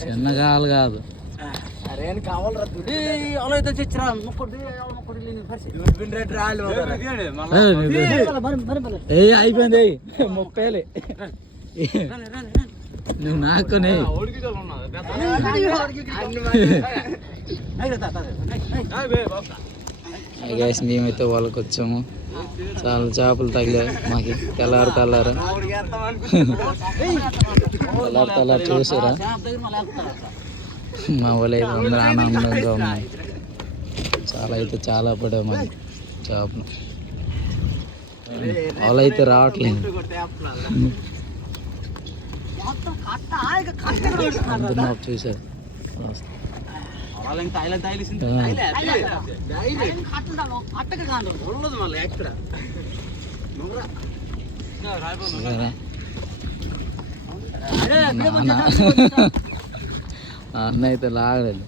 చిన్నగాలు కాదు అయిపోయింది 30 నువ్వు నాకునే మేమైతే వాళ్ళకి వచ్చాము. చాలా చేపలు తగిలాయి మాకు. తెల్లారు చూసారా మా వాళ్ళు అయితే అందరూ ఆనందంగా ఉన్నాయి. చాలా పడాయి మాకు చేపలు. వాళ్ళైతే రావట్లేదు. అందరూ చూసారు. అన్న అయితే లాగలేదు.